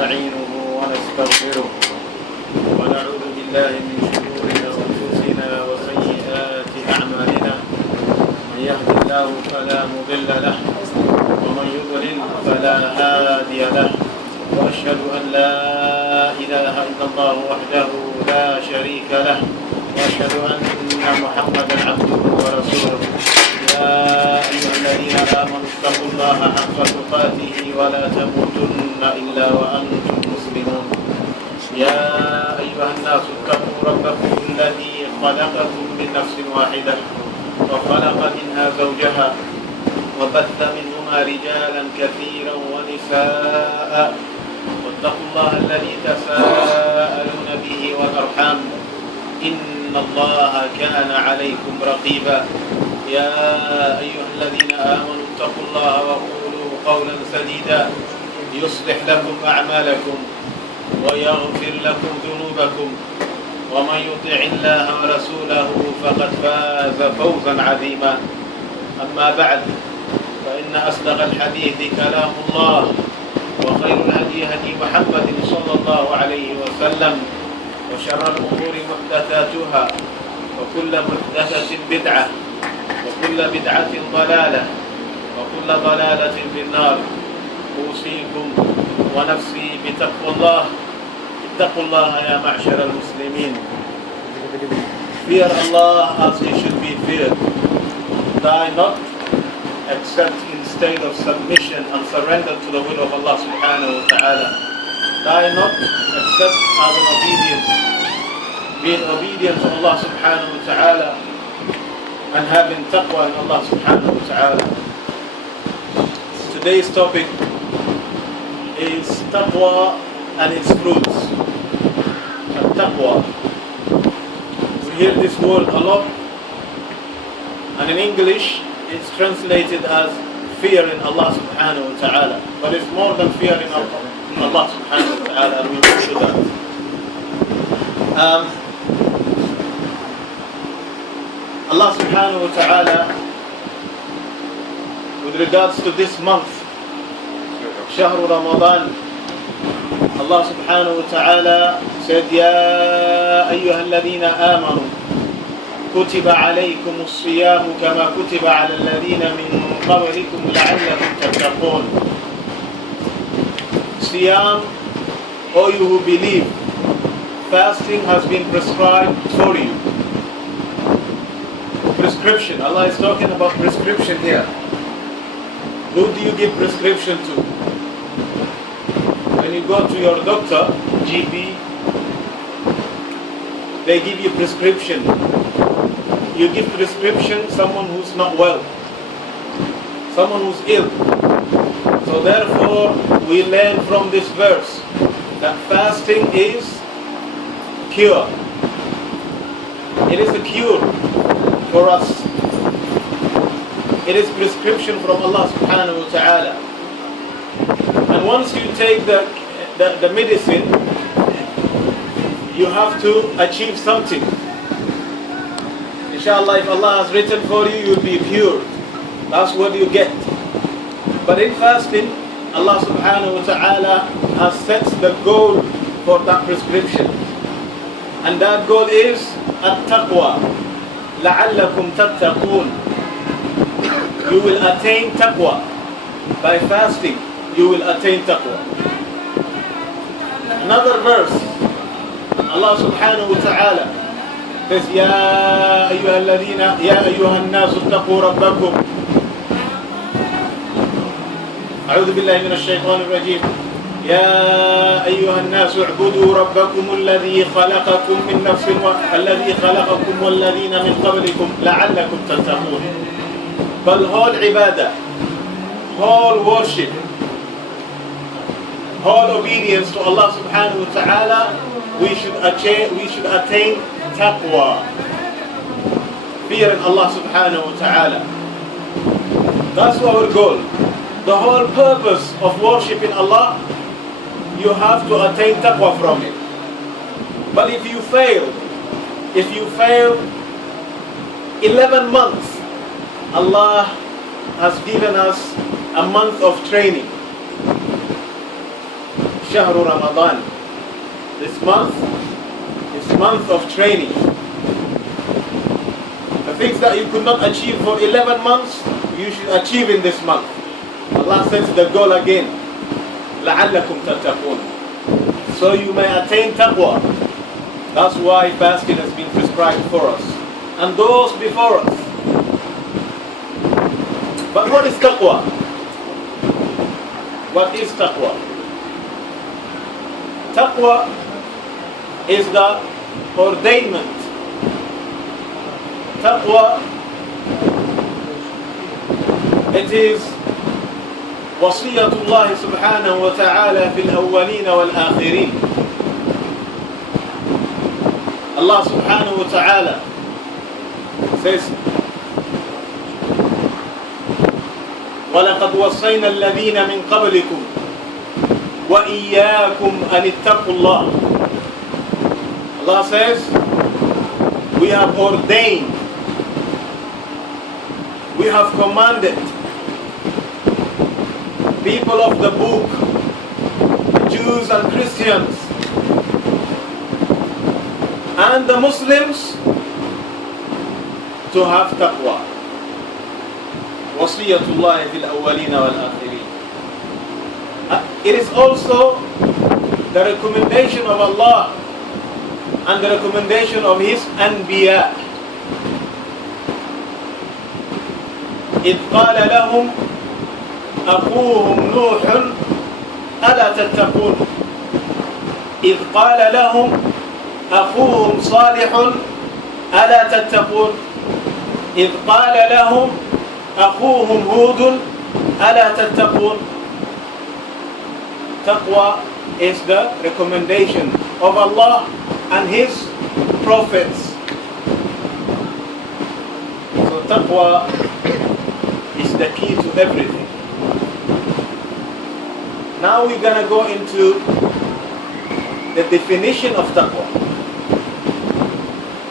ونستعينه ونستغفره ونعوذ بالله من شرور أنفسنا وسيئات أعمالنا من يهد الله فلا مضل له ومن يضلل فلا هادي له وأشهد أن لا إله إلا الله وحده لا شريك له وأشهد أن محمدا عبده ورسوله يا أيها الذين آمنوا اتقوا الله حق تقاته ولا تموتن إلا وأنتم مسلمون يا أيها الناس اتقوا ربكم الذي خلقكم من نفس واحدة وخلق منها زوجها وبث منهما رجالا كثيرا ونساء واتقوا الله الذي تساءلون به والأرحام إن الله كان عليكم رقيبا يا أيها الذين آمنوا اتقوا الله وقولوا قولا سديدا يصلح لكم أعمالكم ويغفر لكم ذنوبكم ومن يطع الله ورسوله فقد فاز فوزا عظيما أما بعد فإن أصدق الحديث كلام الله وخير الهدي هدي محمد صلى الله عليه وسلم وشر الأمور محدثاتها وكل محدثة بدعة وكل بدعة ضلالة وكل ضلالة في النار أوصيكم ونفسي بتقوى الله اتقوا الله يا معشر المسلمين. Fear Allah as He should be feared. Die not except in state of submission and surrender to the will of Allah subhanahu wa ta'ala. Die not except as an obedient, being obedient to Allah subhanahu wa ta'ala and having taqwa in Allah subhanahu wa ta'ala. Today's topic is taqwa and its fruits. Taqwa. We hear this word a lot, and in English it's translated as fear in Allah subhanahu wa ta'ala. But it's more than fear in Allah subhanahu wa ta'ala, and we will show that. Allah subhanahu wa ta'ala, with regards to this month, Shahr Ramadan, Allah subhanahu wa ta'ala said, Ya ayyuha alladhina amanu kutiba alaykum as-siyamu kama kutiba ala alladhina min qablikum la'allakum tattaqun. Siyam, O you who believe, fasting has been prescribed for you. Prescription. Allah is talking about prescription here. Who do you give prescription to? When you go to your doctor, GP, they give you prescription. You give prescription someone who's not well, someone who's ill. So therefore, we learn from this verse that fasting is cure. It is a cure for us. It is prescription from Allah subhanahu wa ta'ala. And once you take the medicine, you have to achieve something. Inshallah, if Allah has written for you, you'll be cured. That's what you get. But in fasting, Allah subhanahu wa ta'ala has set the goal for that prescription. And that goal is at-taqwa. لَعَلَّكُمْ تَتَّقُونَ. You will attain taqwa. By fasting, you will attain taqwa. Another verse, Allah subhanahu wa ta'ala says, Ya ayyuha الناس اتقوا ربكم. أعوذ بالله من الشيطان الرجيم. يا أيها الناس اعبدوا ربكم الذي خلقكم والذين من قبلكم لعلكم تتقون. But whole ibadah, whole worship, whole obedience to Allah subhanahu wa ta'ala, we should attain taqwa, fear in Allah subhanahu wa ta'ala. That's our goal. The whole purpose of worshiping Allah, you have to attain taqwa from it. But if you fail 11 months, Allah has given us a month of training. شهر رمضان. This month is month of training. The things that you could not achieve for 11 months, you should achieve in this month. Allah sets the goal again. لَعَلَّكُمْ تَتَّقُونَ. So you may attain taqwa. That's why fasting has been prescribed for us. And those before us. But what is taqwa? What is taqwa? Taqwa is the ordainment. Taqwa, it is وصية الله سبحانه وتعالى في الأولين والآخرين. Allah subhanahu wa ta'ala says, وَلَقَدْ وَصَّيْنَا الَّذِينَ مِنْ قَبْلِكُمْ وَإِيَّاكُمْ أَنِ اتَّقُوا اللَّهَ. Allah says, we have ordained, we have commanded people of the book, Jews and Christians, and the Muslims to have taqwa. وصية الله في الأولين والآخرين. It is also the recommendation of Allah and the recommendation of His Anbiya. إذ قال لهم أخوهم نوح ألا تتقون. إذ قال لهم أخوهم صالح ألا تتقون. إذ قال لهم أخوهم هود ألا تتقون. Taqwa is the recommendation of Allah and His prophets. So taqwa is the key to everything. Now we're going to go into the definition of taqwa.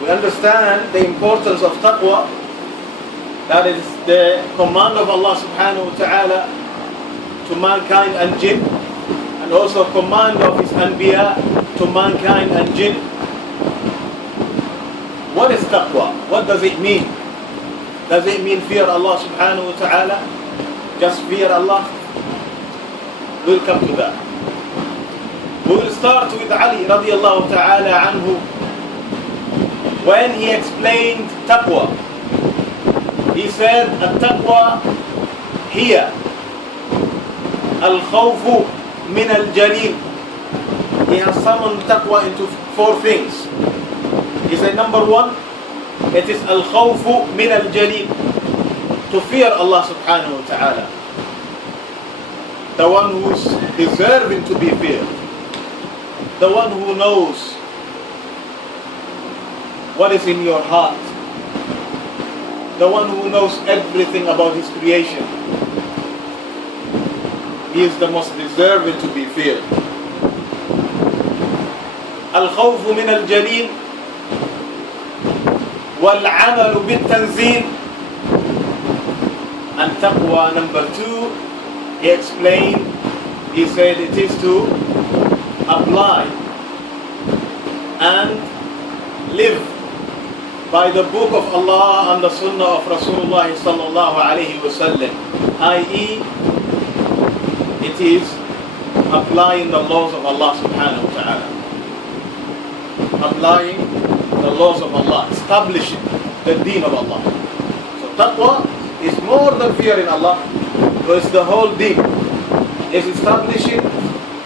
We understand the importance of taqwa, that is the command of Allah subhanahu wa ta'ala to mankind and jinn, and also command of His Anbiya to mankind and jinn. What is taqwa? What does it mean? Does it mean fear Allah subhanahu wa ta'ala? Just fear Allah? We'll come to that. We will start with Ali radiallahu ta'ala anhu when he explained taqwa. He said, التقوى هي الخوف من الجليل. He has summoned taqwa into 4 things. He said, number 1, it is الخوف من الجليل, to fear Allah subhanahu wa ta'ala, the one who's deserving to be feared, the one who knows what is in your heart, the one who knows everything about His creation. He is the most deserving to be feared. الخوف من الجليل والعمل بالتنزيل. And taqwa number 2, he explained, he said it is to apply and live by the book of Allah and the sunnah of Rasulullah sallallahu alayhi wa sallam, i.e. it is applying the laws of Allah subhanahu wa ta'ala. Applying the laws of Allah, establishing the deen of Allah. So taqwa is more than fearing Allah, but it's the whole deen. It's establishing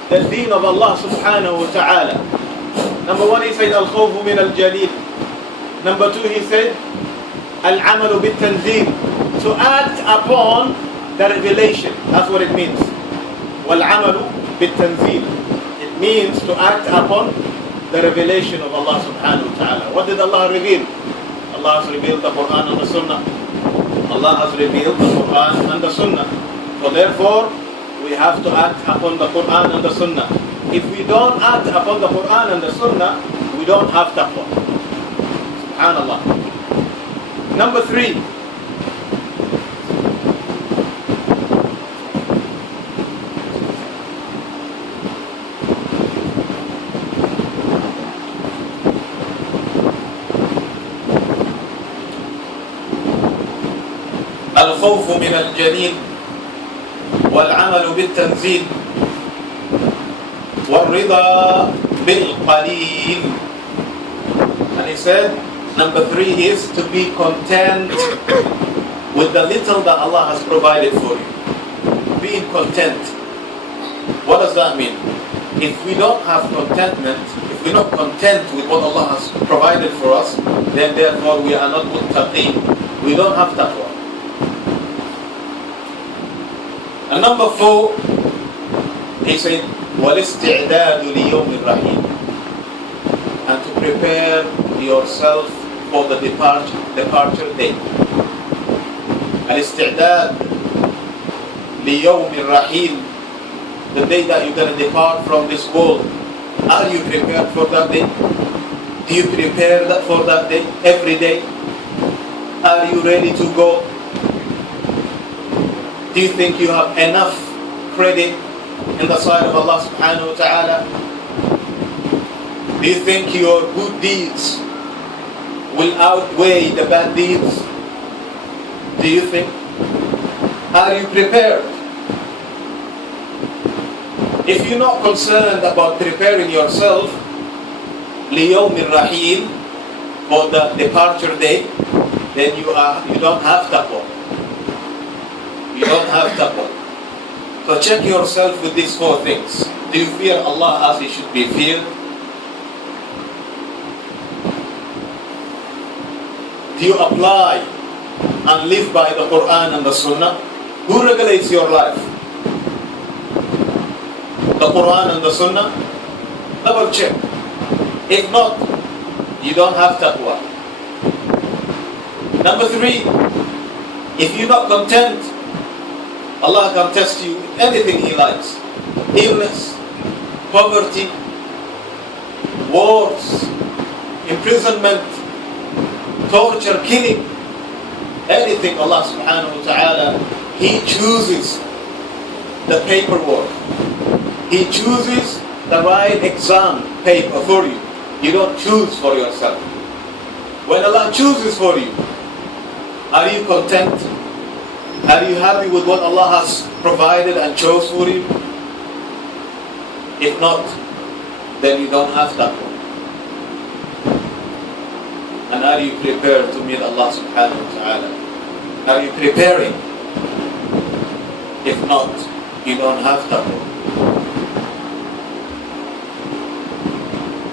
the deen of Allah subhanahu wa ta'ala. Number 1, he said, al-khawfu min al-jalil. Number 2, he said, al-amalu bit-tanzeel, to act upon the revelation. That's what it means. Wal-amalu bit-tanzeel. It means to act upon the revelation of Allah subhanahu wa ta'ala. What did Allah reveal? Allah has revealed the Quran and the Sunnah. Allah has revealed the Quran and the Sunnah. So therefore, we have to act upon the Quran and the Sunnah. If we don't act upon the Quran and the Sunnah, we don't have taqwa. Subhanallah. Number 3. الخوف من الجليل والعمل بالتنزيل والرضا بالقليل. And he said, number 3 is to be content with the little that Allah has provided for you. Being content. What does that mean? If we don't have contentment, if we're not content with what Allah has provided for us, then therefore we are not muttaqeen. We don't have taqwah. And number 4, he said, وَالِاسْتِعْدَادُ لِيَوْمِ الرَّحِيمِ, and to prepare yourself for the departure day. Al-isti'dad لِيَوْمِ الرَّحِيمِ, the day that you're going to depart from this world. Are you prepared for that day? Do you prepare for that day every day? Are you ready to go? Do you think you have enough credit in the sight of Allah subhanahu wa ta'ala? Do you think your good deeds will outweigh the bad deeds? Do you think? Are you prepared? If you're not concerned about preparing yourself لِيَوْمِ الرَّحِيلِ, for the departure day, then you don't have taqwah. You don't have taqwah. So check yourself with these 4 things. Do you fear Allah as He should be feared? Do you apply and live by the Quran and the Sunnah? Who regulates your life? The Quran and the Sunnah? Double check. If not, you don't have taqwah. Number 3, if you're not content, Allah can test you with anything He likes. Illness, poverty, wars, imprisonment, torture, killing. Anything Allah subhanahu wa ta'ala, He chooses the paperwork. He chooses the right exam paper for you. You don't choose for yourself. When Allah chooses for you, are you content? Are you happy with what Allah has provided and chose for you? If not, then you don't have taqwah. And are you prepared to meet Allah subhanahu wa ta'ala? Are you preparing? If not, you don't have taqwah.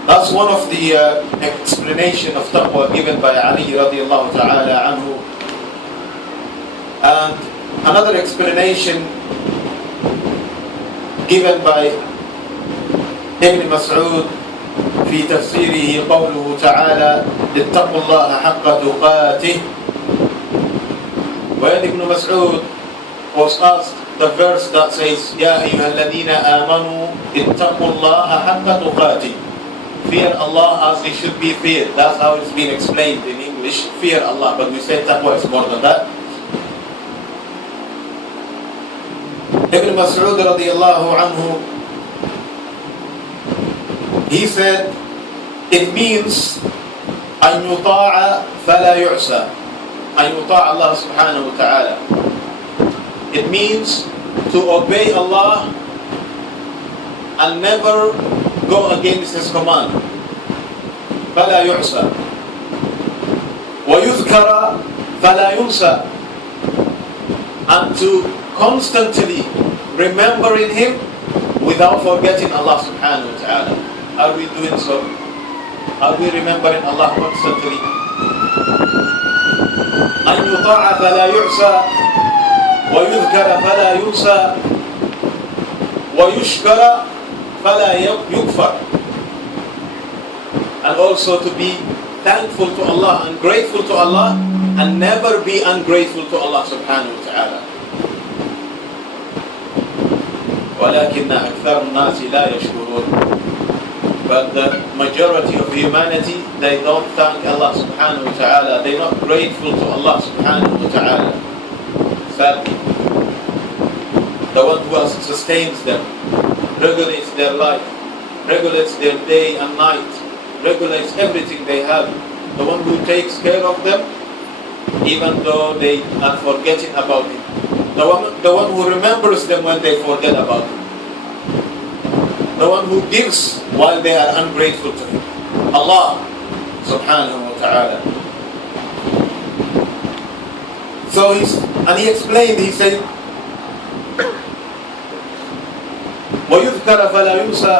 That's one of the explanation of taqwah given by Ali radiallahu ta'ala anhu. And another explanation given by Ibn Mas'ud في تفسيره قوله تعالى اتقوا الله حق تقاته. When Ibn Mas'ud was asked the verse that says يا أيها الذين آمنوا اتقوا الله حق تقاته, fear Allah as it should be feared. That's how it's been explained in English, fear Allah, but we say taqwa is more than that. Ibn Mas'ud radiallahu anhu, he said, it means أن يطاع فلا يعصى. أن يطاع Allah subhanahu wa ta'ala. It means to obey Allah and never go against His command. فلا يعصى. ويذكر فلا ينسى. And to constantly remembering Him without forgetting Allah subhanahu wa ta'ala. Are we doing so? Are we remembering Allah constantly? أن يطاع فلا يعصى ويذكر فلا ينسى ويشكر فلا يكفر. And also to be thankful to Allah and grateful to Allah and never be ungrateful to Allah subhanahu wa ta'ala. ولكن أكثر الناس لا يشكرون. But the majority of humanity, they don't thank Allah subhanahu wa ta'ala. They're not grateful to Allah subhanahu wa ta'ala. Sadly, the one who sustains them, regulates their life, regulates their day and night, regulates everything they have, the one who takes care of them, even though they are forgetting about Him. The one who remembers them when they forget about Him. The one who gives while they are ungrateful to Him. Allah subhanahu wa ta'ala. So he explained, he said, وَيُذْكَرَ فَلَا يُنْسَى,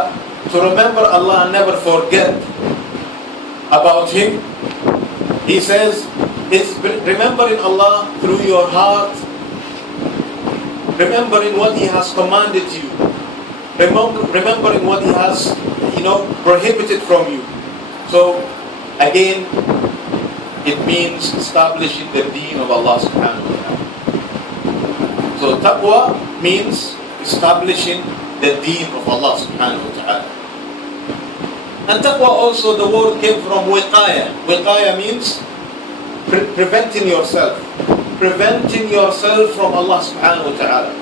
to remember Allah and never forget about Him. He says, it's remembering Allah through your heart, remembering what He has commanded you, remembering what He has, prohibited from you. So, again, it means establishing the deen of Allah subhanahu wa ta'ala. So, taqwa means establishing the deen of Allah subhanahu wa ta'ala. And taqwa also, the word came from wiqaya. Wiqaya means preventing yourself. Preventing yourself from Allah subhanahu wa ta'ala.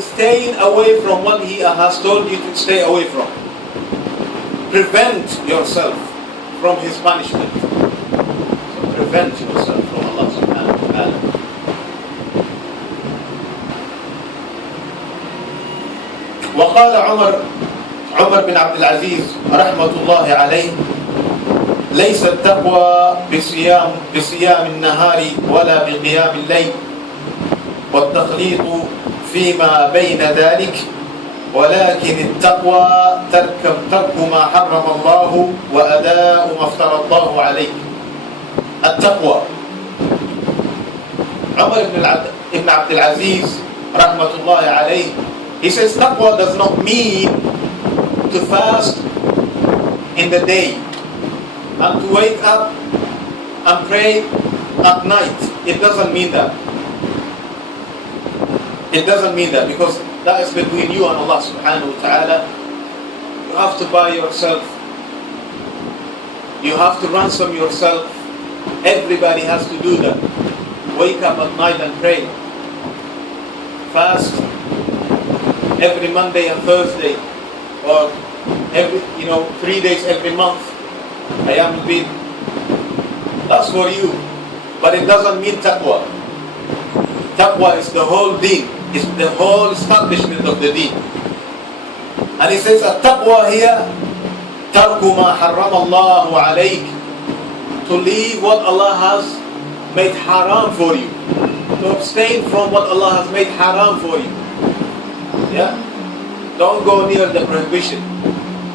Staying away from what He has told you to stay away from. Prevent yourself from His punishment. So prevent yourself from Allah subhanahu wa ta'ala. وقال عمر بن عبد العزيز رحمة الله عليه: ليس التقوى بصيام النهار ولا بقيام الليل والتخليط فيما بين ذلك، ولكن التقوى ترك ما حرم الله وأداء ما افترض الله عليك. التقوى. عمر بن عبد العزيز رحمة الله عليه, he says taqwa does not mean to fast in the day and to wake up and pray at night. It doesn't mean that. It doesn't mean that, because that is between you and Allah subhanahu wa ta'ala. You have to buy yourself. You have to ransom yourself. Everybody has to do that. Wake up at night and pray. Fast every Monday and Thursday, or every 3 days every month. Ayam al-Bid. That's for you. But it doesn't mean taqwa. Taqwa is the whole deen. It's the whole establishment of the deen. And he says, at-taqwa here, tarku ma harram Allahu alayk, to leave what Allah has made haram for you. To abstain from what Allah has made haram for you. Yeah? Don't go near the prohibition.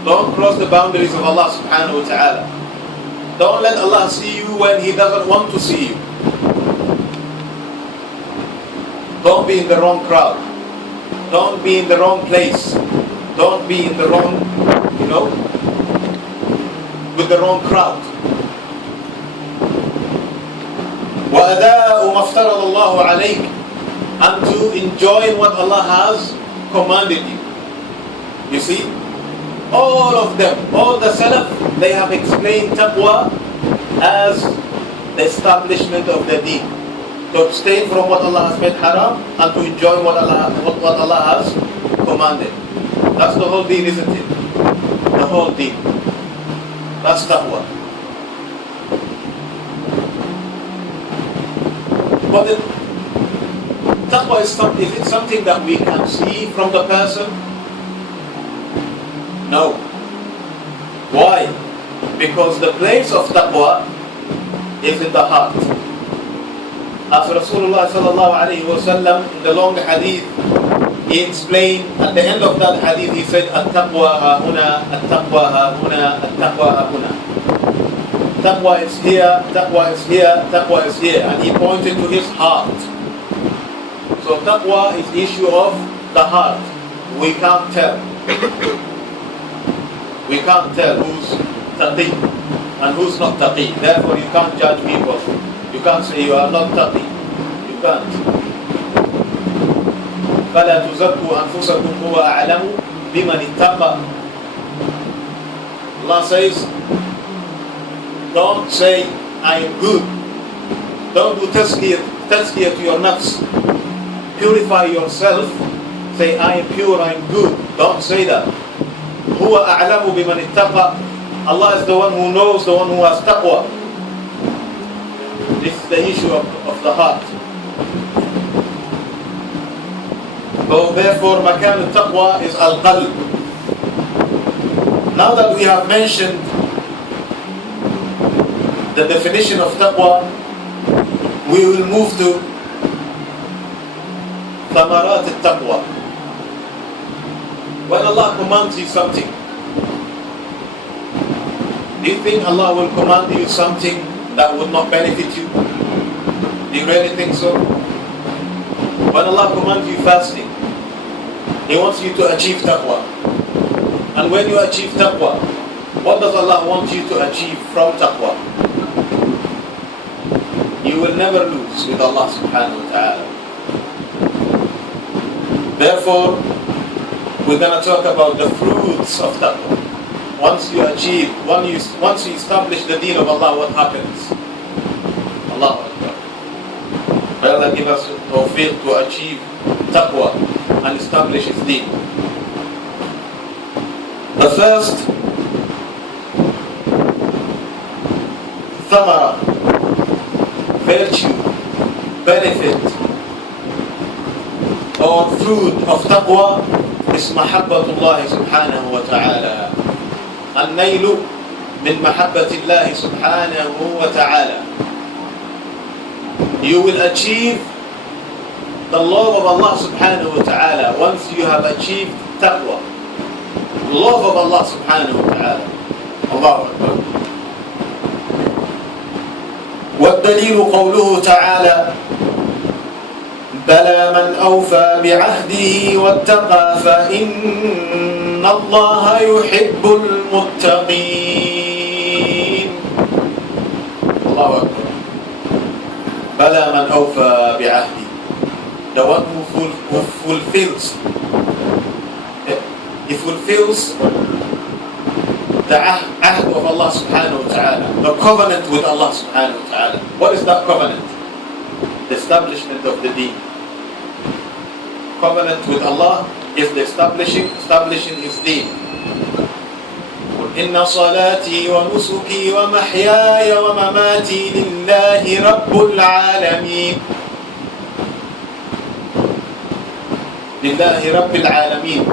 Don't cross the boundaries of Allah subhanahu wa ta'ala. Don't let Allah see you when He doesn't want to see you. Don't be in the wrong crowd. Don't be in the wrong place. Don't be in the wrong, with the wrong crowd. وَأَدَاءُ مَا افْتَرَضَ اللَّهُ عَلَيْكَ, and to enjoy what Allah has commanded you. You see, all of them, all the Salaf, they have explained taqwa as the establishment of the deen. To abstain from what Allah has made haram and to enjoy what Allah has commanded. That's the whole deen, isn't it? The whole deen. That's taqwa. But taqwa is it something that we can see from the person? No. Why? Because the place of taqwa is in the heart. As Rasulullah sallallahu alayhi wa sallam, in the long hadith, he explained, at the end of that hadith, he said, at-taqwa ha-huna, at-taqwa ha-huna, at-taqwa ha-huna. Taqwa is here, taqwa is here, taqwa is here. And he pointed to his heart. So taqwa is the issue of the heart. We can't tell. We can't tell who's taqi and who's not taqi. Therefore you can't judge people. You can't say you are not taqi. You can't. فَلَا تُزَكُّوا أَنفُسَكُمْ هُوَ أَعْلَمُ بِمَنِ اتَّقَى. Allah says, don't say, I am good. Don't do tazkiyah to your nafs. Purify yourself. Say, I am pure, I am good. Don't say that. هُوَ أَعْلَمُ بِمَنِ اتَّقَى. Allah is the one who knows, the one who has taqwa. This is the issue of the heart. So therefore, makan al-taqwa is al-qalb. Now that we have mentioned the definition of taqwa, we will move to Thamarat al-taqwa. When Allah commands you something, do you think Allah will command you something that would not benefit you? Do you really think so? When Allah commands you fasting, He wants you to achieve taqwa. And when you achieve taqwa, what does Allah want you to achieve from taqwa? You will never lose with Allah subhanahu wa ta'ala. Therefore, we're going to talk about the fruits of taqwa. Once you establish the deen of Allah, what happens? Allahu Akbar. May Allah give us tawfiq to achieve taqwa and establish His deen. The first thamara, virtue, benefit, or fruit of taqwa is mahabbatullah subhanahu wa ta'ala. النيل من محبة الله سبحانه وتعالى. You will achieve the love of Allah subhanahu wa ta'ala once you have achieved taqwa. Love of Allah subhanahu wa ta'ala. Allahu Akbar. والدليل قوله تعالى بلى من أوفى بعهده واتقى فإن الله يحب المتقين. الله أكبر. بلى من أوفى بعهده. The one who fulfills. He fulfills the ahd of Allah subhanahu wa ta'ala. The covenant with Allah subhanahu wa ta'ala. What is that covenant? The establishment of the deen. Covenant with Allah is the establishing His deen. قُلْ إِنَّ صَلَاتِي وَنُسُكِي وَمَحْيَايَ وَمَمَاتِي لِلَّهِ رَبِّ الْعَالَمِينَ. لِلَّهِ رَبِّ الْعَالَمِينَ.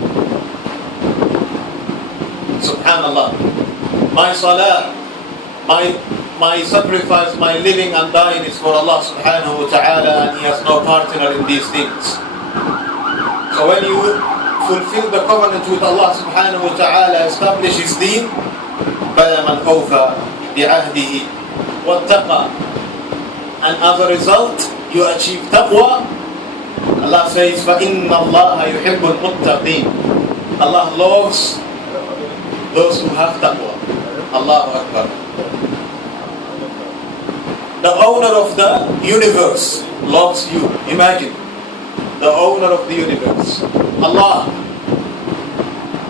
Subhanallah. My salah, my sacrifice, my living and dying is for Allah subhanahu wa ta'ala, and He has no partner in these things. So when you fulfill the covenant with Allah subhanahu wa ta'ala, establish His deen, بَلَى مَنْ أَوْفَى بِعَهْدِهِ وَاتَّقَى, and as a result, you achieve taqwa. Allah says, فَإِنَّ اللَّهَ يُحِبُّ الْمُتَّقِينَ. Allah loves those who have taqwa. Allahu Akbar. The owner of the universe loves you. Imagine. The owner of the universe, Allah,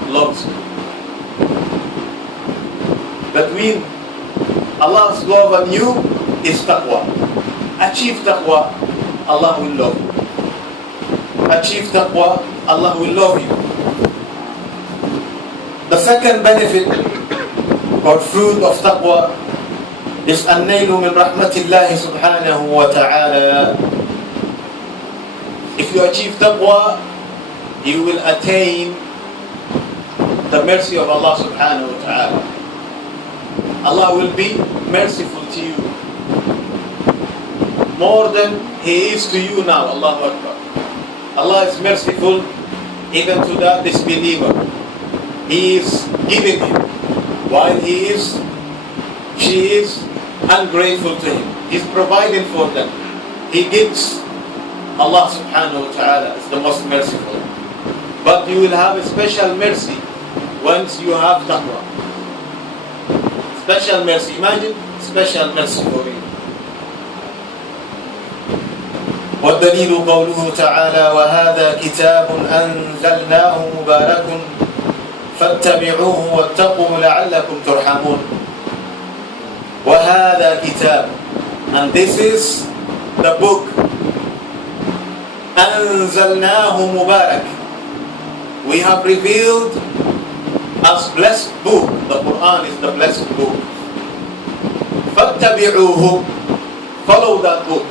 loves you. Between Allah's love and you is taqwa. Achieve taqwa, Allah will love you. Achieve taqwa, Allah will love you. The second benefit or fruit of taqwa is النيل من رحمة الله سبحانه وتعالى. If you achieve taqwa, you will attain the mercy of Allah subhanahu wa ta'ala. Allah will be merciful to you more than He is to you now. Allahu Akbar. Allah is merciful even to that disbeliever. He is giving him while she is ungrateful to Him. He's providing for them. He gives. Allah subhanahu wa ta'ala is the most merciful. But you will have a special mercy once you have taqwa. Special mercy. Imagine special mercy for you. والدليل قوله تعالى وهذا كتاب أنزلناه مبارك فاتبعوه واتقوا لعلكم ترحمون. وهذا كتاب, and this is the book. أنزلناه مبارك, we have revealed as blessed book. The Quran is the blessed book. فاتبعوه, Follow that book.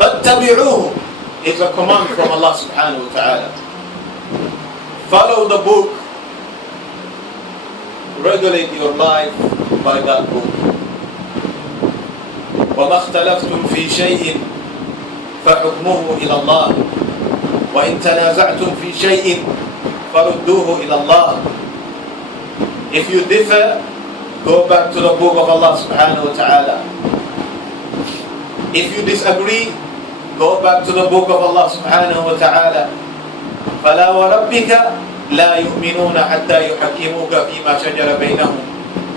فَاتَّبِعُوهُ is a command from Allah subhanahu wa ta'ala. Follow the book. Regulate your life by that book. وَمَا اخْتَلَفْتُمْ فِي شَيْءٍ فَحُكْمُهُ إِلَى اللَّهِ وَإِن تَنَازَعْتُمْ فِي شَيْءٍ فَرُدُّوهُ إِلَى اللَّهِ. If you differ, go back to the book of Allah subhanahu wa ta'ala. If you disagree, go back to the book of Allah subhanahu wa ta'ala. فَلَا وَرَبِّكَ لَا يُؤْمِنُونَ حَتَّى يُحَكِّمُوكَ فِيمَا شَجَرَ بَيْنَهُمْ.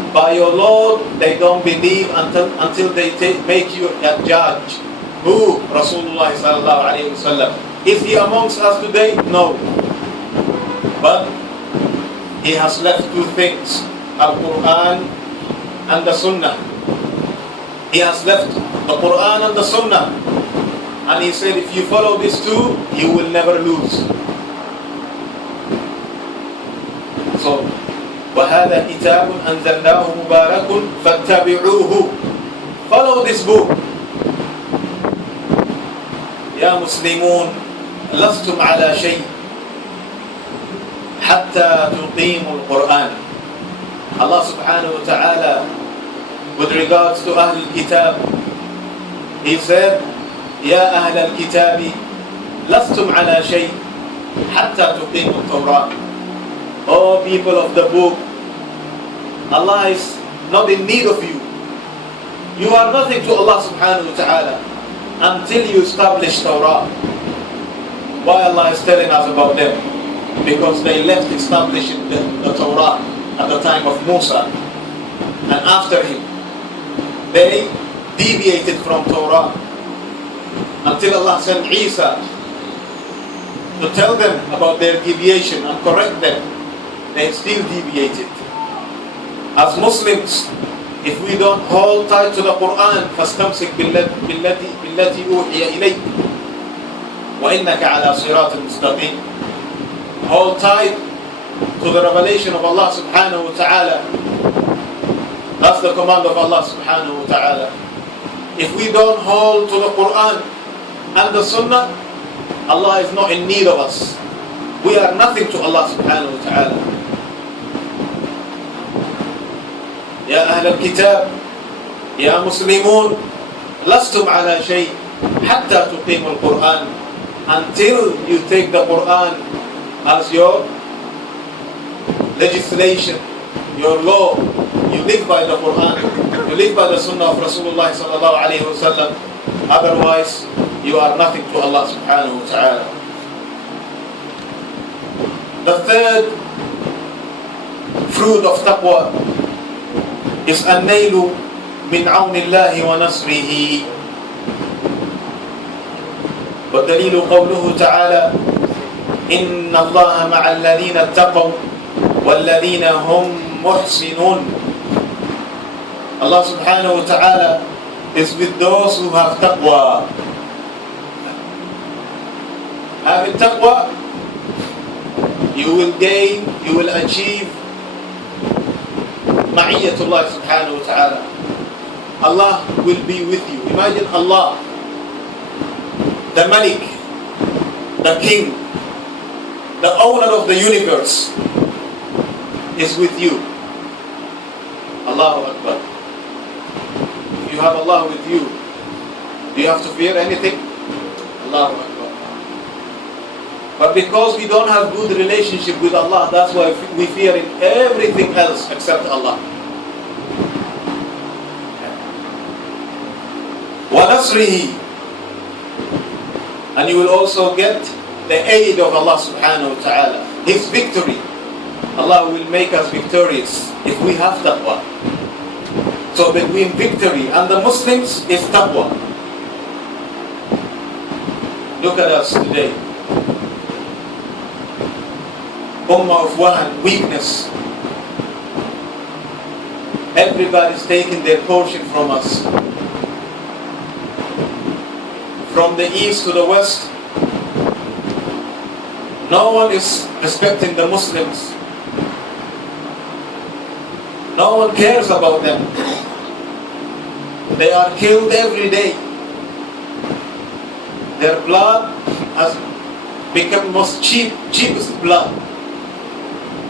By your Lord, they don't believe until they make you a judge. Who? Rasulullah sallallahu alayhi wa sallam. Is he amongst us today? No. But he has left two things, Al-Quran and the Sunnah. He has left the Quran and the Sunnah. And he said, if you follow these two, you will never lose. So, وَهَذَا كِتَابٌ أَنزَلْنَاهُ مُبَارَكٌ فَاتَّبِعُوهُ. Follow this book. يا مسلمون لستم على شيء حتى تقيموا القرآن. Allah subhanahu wa ta'ala, with regards to Ahl al-Kitab, He said, يا أهل الكتاب لستم على شيء حتى تقيموا التوراة. O people of the book, Allah is not in need of you. You are nothing to Allah subhanahu wa ta'ala until you establish Torah. Why Allah is telling us about them? Because they left establishing the Torah at the time of Musa, and after him they deviated from Torah until Allah sent Isa to tell them about their deviation and correct them. They still deviated. As Muslims, if we don't hold tight to the Quran, فَاسْتَمْسِكْ بِالَّتِي أُوحِيَ إِلَيْكَ وَإِنَّكَ عَلَى صِرَاطٍ مُسْتَقِيمٍ. Hold tight to the revelation of Allah subhanahu wa ta'ala. That's the command of Allah subhanahu wa ta'ala. If we don't hold to the Quran and the Sunnah, Allah is not in need of us. We are nothing to Allah subhanahu wa ta'ala. يا أهل الكتاب يا مسلمون لستم على شيء حتى تقيموا القرآن. Until you take the Quran as your legislation, your law, you live by the Quran, you live by the Sunnah of Rasulullah sallallahu alayhi wa sallam. Otherwise, you are nothing to Allah subhanahu wa ta'ala. The third fruit of taqwa is النيل من عون الله ونصره. والدليل قوله تعالى إن الله مع الذين اتقوا والذين هم محسنون. Allah subhanahu wa ta'ala is with those who have taqwa. Having taqwa, you will gain, you will achieve Ma'iyatullah subhanahu wa ta'ala. Allah will be with you. Imagine Allah, the Malik, the King, the owner of the universe, is with you. Allahu Akbar. If you have Allah with you, do you have to fear anything? Allahu Akbar. But because we don't have good relationship with Allah, that's why we fear in everything else except Allah. وَنَصْرِهِ. And you will also get the aid of Allah subhanahu wa ta'ala. His victory. Allah will make us victorious if we have taqwa. So between victory and the Muslims is taqwa. Look at us today. Ummah of wahan, weakness. Everybody's taking their portion from us. From the east to the west, no one is respecting the Muslims. No one cares about them. They are killed every day. Their blood has become most cheapest blood.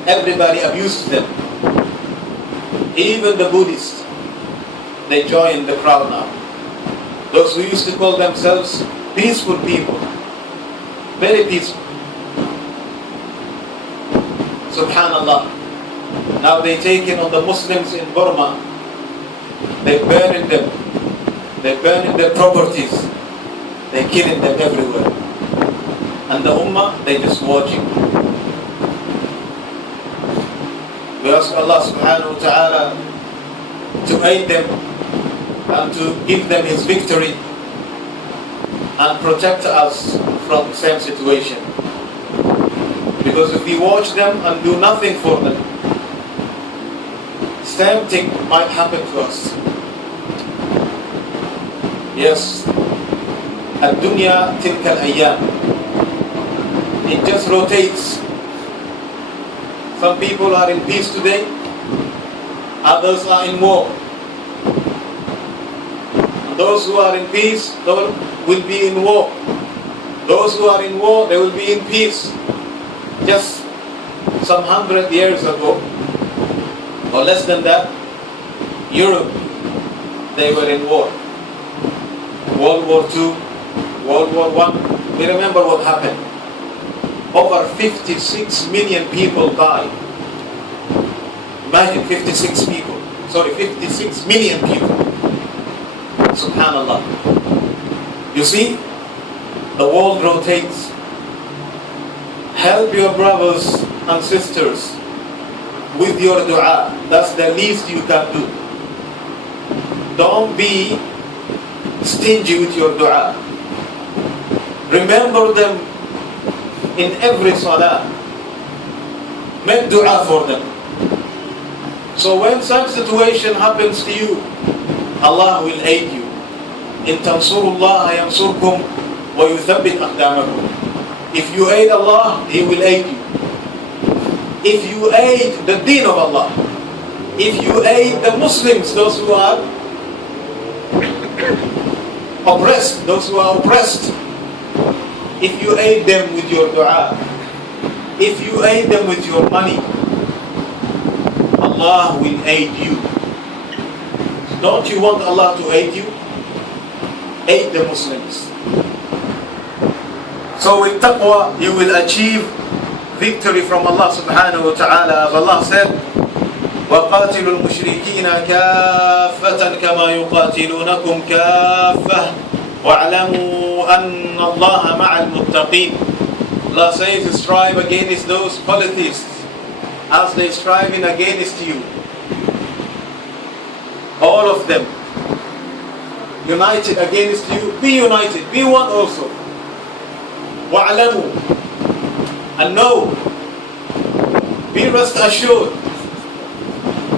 Everybody abuses them. Even the Buddhists, they join the crowd now. Those who used to call themselves peaceful people, very peaceful. Subhanallah. Now they take in on the Muslims in Burma. They burning them. They burning their properties. They killing them everywhere. And the Ummah, they just watching. We ask Allah subhanahu wa ta'ala to aid them and to give them His victory and protect us from the same situation. Because if we watch them and do nothing for them, same thing might happen to us. Yes, الدنيا تلك الأيام. It just rotates. Some people are in peace today, others are in war. And those who are in peace, they will be in war. Those who are in war, they will be in peace. Just some 100 years ago, or less than that, Europe, they were in war. World War II, World War I, we remember what happened. Over 56 million people died. Imagine 56 million people. Subhanallah. You see, the world rotates. Help your brothers and sisters with your dua. That's the least you can do. Don't be stingy with your dua. Remember them in every salah. Make dua for them. So when some situation happens to you, Allah will aid you. In tansurullaha yansurkum wa yuthabbit aqdamakum. If you aid Allah, He will aid you. If you aid the deen of Allah, if you aid the Muslims, those who are oppressed, if you aid them with your dua, if you aid them with your money, Allah will aid you. Don't you want Allah to aid you? Aid the Muslims. So with taqwa, you will achieve victory from Allah subhanahu wa ta'ala. As Allah said, وَقَاتِلُوا الْمُشْرِكِينَ كَافَّةً كَمَا يُقَاتِلُونَكُمْ كَافَّةً وَاعْلَمُوا أَنَّ اللَّهَ مَعَ الْمُتَّقِينَ. Allah says, strive against those polytheists as they striving against you. All of them united against you. Be united. Be one also. وَاعْلَمُوا, and know, be rest assured,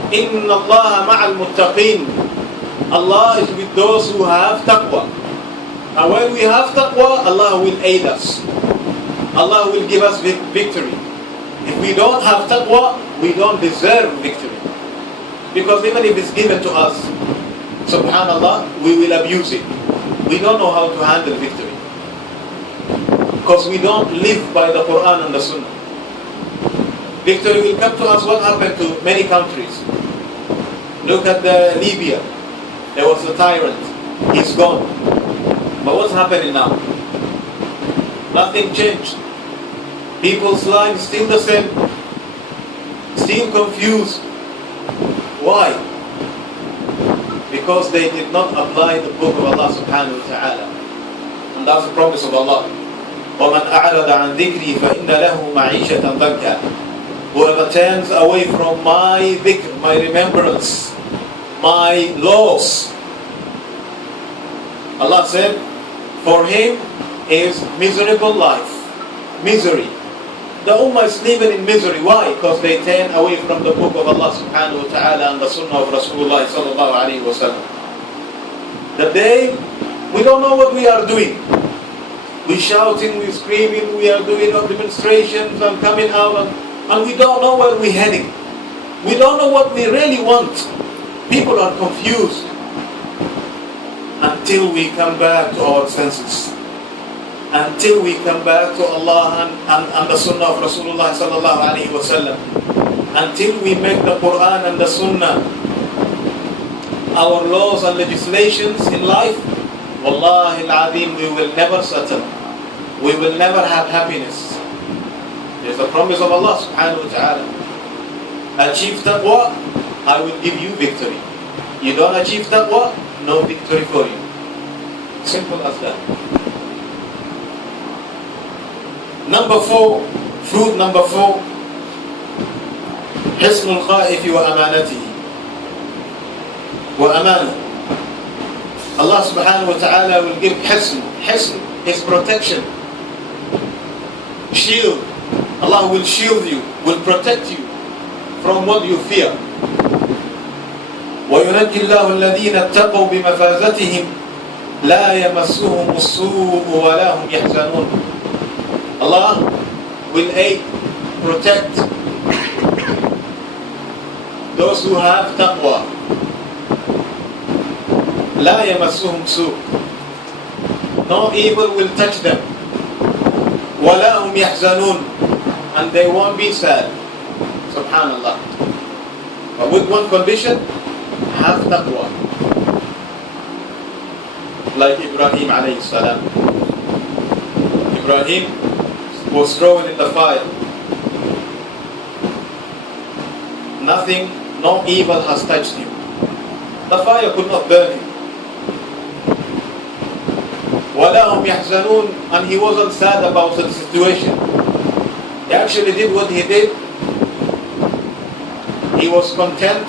إِنَّ اللَّهَ مَعَ الْمُتَّقِينَ. Allah is with those who have taqwa. And when we have taqwa, Allah will aid us. Allah will give us victory. If we don't have taqwa, we don't deserve victory. Because even if it's given to us, subhanallah, we will abuse it. We don't know how to handle victory. Because we don't live by the Quran and the Sunnah. Victory will come to us. What happened to many countries? Look at Libya. There was a tyrant. He's gone. But what's happening now? Nothing changed. People's lives still the same. Still confused. Why? Because they did not apply the book of Allah subhanahu wa ta'ala. And that's the promise of Allah. وَمَنْ أَعْرَضَ عَنْ ذِكْرِي فَإِنَّ لَهُ مَعِيشَةً ضَنْكًا. Whoever turns away from my dhikr, my remembrance, my laws, Allah said, for him is miserable life. Misery. The Ummah is living in misery. Why? Because they turn away from the book of Allah subhanahu wa ta'ala and the Sunnah of Rasulullah sallallahu alayhi wa sallam. The day we don't know what we are doing. We're shouting, we're screaming, we are doing demonstrations and coming out, and we don't know where we're heading. We don't know what we really want. People are confused. until we come back to our senses, until we come back to Allah and the Sunnah of Rasulullah sallallahu alaihi wasallam, until we make the Quran and the Sunnah our laws and legislations in life. Wallahi al-Azim, we will never settle. We will never have happiness. There's a promise of Allah subhanahu wa ta'ala. Achieve taqwa, I will give you victory. You don't achieve taqwa, no victory for you. Simple as that. Fruit number 4, حسن الخائف وأمانته وأمانة. Allah subhanahu wa ta'ala will give hisn. Hisn is protection. Shield. Allah will shield you, will protect you from what you fear. وَيُنَجِّي اللَّهُ الَّذِينَ اتَّقَوْا بِمَفَازَتِهِمْ لَا يَمَسُّهُمُ السُّوءُ وَلَا هُمْ يَحْزَنُونَ. Allah will aid, protect those who have taqwa. لا يمسهم سوء. No evil will touch them. ولا هم يحزنون. And they won't be sad. Subhanallah. But with one condition, have taqwa. Like Ibrahim alayhi salam. Ibrahim was thrown in the fire. Nothing, no evil has touched him. The fire could not burn him. وَلَا هُمْ يَحْزَنُونَ. And he wasn't sad about the situation. He actually did what he did. He was content.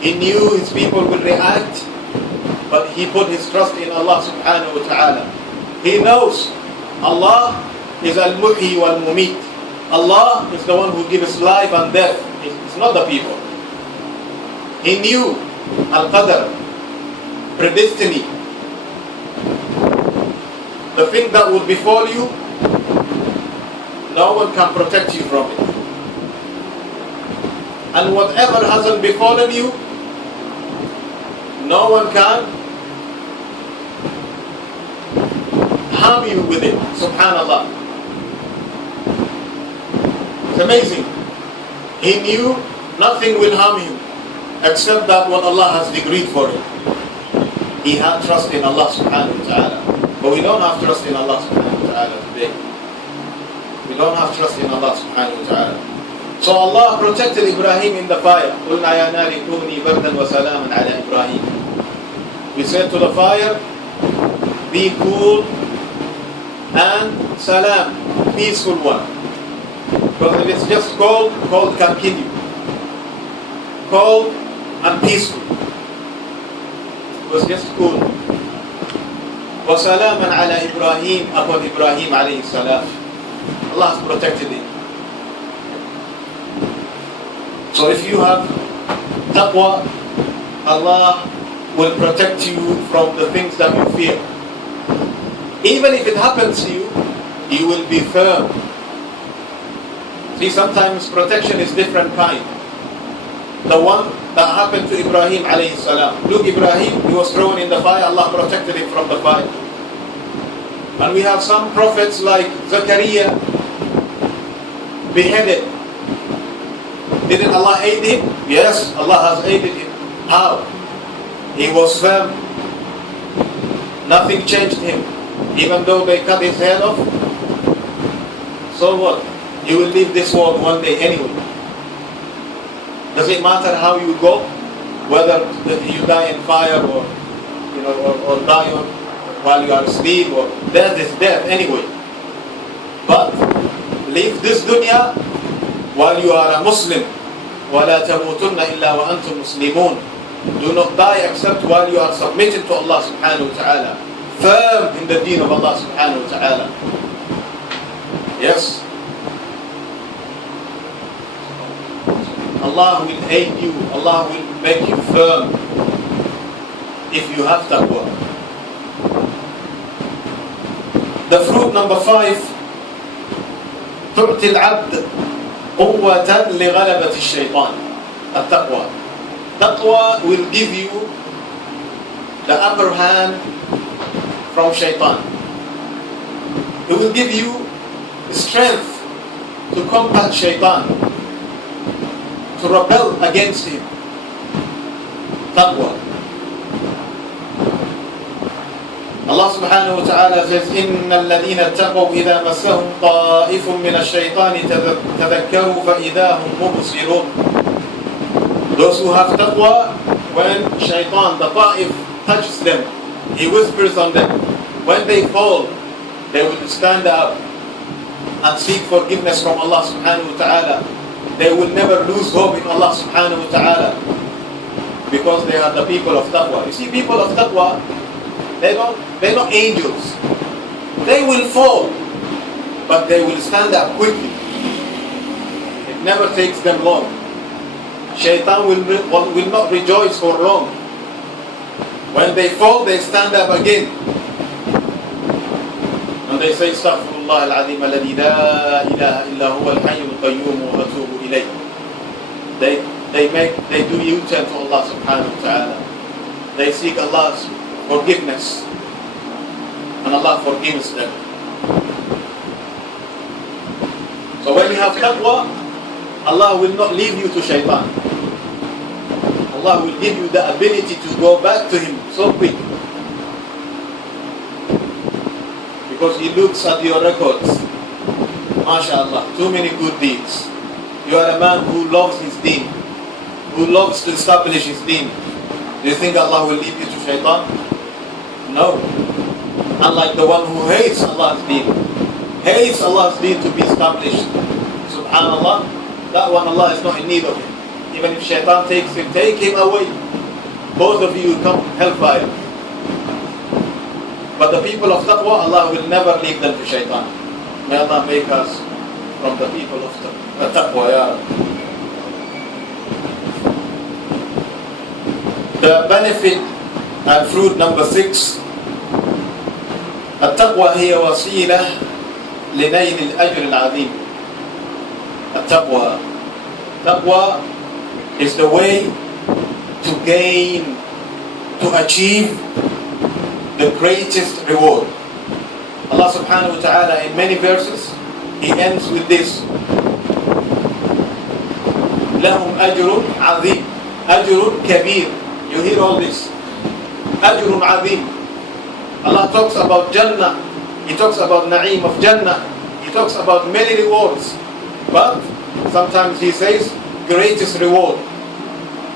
He knew his people would react, but he put his trust in Allah subhanahu wa ta'ala. He knows Allah is al-muhyi wal-mumit. Allah is the one who gives life and death. It's not the people. He knew al-qadr, predestiny. The thing that would befall you, no one can protect you from it. And whatever hasn't befallen you, no one can harm you with it. Subhanallah. It's amazing. He knew nothing will harm him except that what Allah has decreed for him. He had trust in Allah subhanahu wa ta'ala. But we don't have trust in Allah subhanahu wa ta'ala today. We don't have trust in Allah subhanahu wa ta'ala. So Allah protected Ibrahim in the fire. قُلْنَا يَا نَارِ كُونِي بَرْدًا وَسَلَامًا عَلَى إِبْرَاهِيمَ. We said to the fire, be cool and salam, peaceful one. Because if it's just cold, cold can kill you. Cold and peaceful. It was just cool. وَسَلَامًا عَلَى إِبْرَاهِيمَ. Upon Ibrahim alayhi salam. Allah has protected it. So if you have taqwa, Allah will protect you from the things that you fear. Even if it happens to you, you will be firm. See, sometimes protection is different kind. The one that happened to Ibrahim alayhi salam. Look, Ibrahim, he was thrown in the fire, Allah protected him from the fire. And we have some prophets like Zakaria, beheaded. Didn't Allah aid him? Yes, Allah has aided him. How? He was firm. Nothing changed him. Even though they cut his head off. So what? You will leave this world one day anyway. Does it matter how you go? Whether you die in fire or die while you are asleep, or death is death anyway. But leave this dunya while you are a Muslim. وَلَا تَمُوتُنَّ إِلَّا وَأَنْتُمْ مُسْلِمُونَ. Do not die except while you are submitted to Allah subhanahu wa ta'ala. Firm in the deen of Allah subhanahu wa ta'ala. Yes. Allah will aid you. Allah will make you firm if you have taqwa. The fruit number 5, تُعْتِي الْعَبْدِ قُوَّةً لِغَلَبَةِ الشَّيْطَانِ. التقوى. Taqwa will give you the upper hand from shaitan. It will give you strength to combat shaitan, to rebel against him. Taqwah. Allah subhanahu wa ta'ala says, إِنَّ الَّذِينَ اتَّقَوْا إِذَا مَسَّهُمْ طَائِفٌ مِّنَ الشَّيْطَانِ تَذَكَّرُوا فَإِذَا هُمْ مُبْصِرُونَ. Those who have taqwah, when shaitan, the ta'if, touches them, he whispers on them. When they fall, they will stand up and seek forgiveness from Allah subhanahu wa ta'ala. They will never lose hope in Allah subhanahu wa ta'ala, because they are the people of taqwah. You see, people of taqwah, they're not angels. They will fall, but they will stand up quickly. It never takes them long. Shaitan will not rejoice for long. When they fall, they stand up again. And they say, Astaghfirullah al-Azim alladhi la ilaha illa huwa al-hayy al-qayyum wa atubu ilayh. They do U-turn to Allah subhanahu wa ta'ala. They seek Allah's forgiveness, and Allah forgives them. So when you have taqwah, Allah will not leave you to shaitan. Allah will give you the ability to go back to him so quick, because he looks at your records. MashaAllah, too many good deeds. You are a man who loves his deen, who loves to establish his deen. Do you think Allah will leave you to shaitan? No. Unlike the one who hates Allah's deen, hates Allah's deen to be established. Subhanallah, that one Allah is not in need of him. Even if shaitan takes him, take him away. Both of you will come hellfire. But the people of taqwah, Allah will never leave them to shaitan. May Allah make us from the people of taqwah, ya Rabbi. The benefit and fruit number 6. التقوى هي وسيلة لنيل الأجر العظيم. التقوى. Taqwah is the way to gain, to achieve the greatest reward. Allah subhanahu wa ta'ala in many verses, He ends with this. لهم أجر عظيم. أجر كبير. You hear all this. أجر عظيم. Allah talks about Jannah, He talks about Na'im of Jannah, He talks about many rewards, but sometimes He says greatest reward.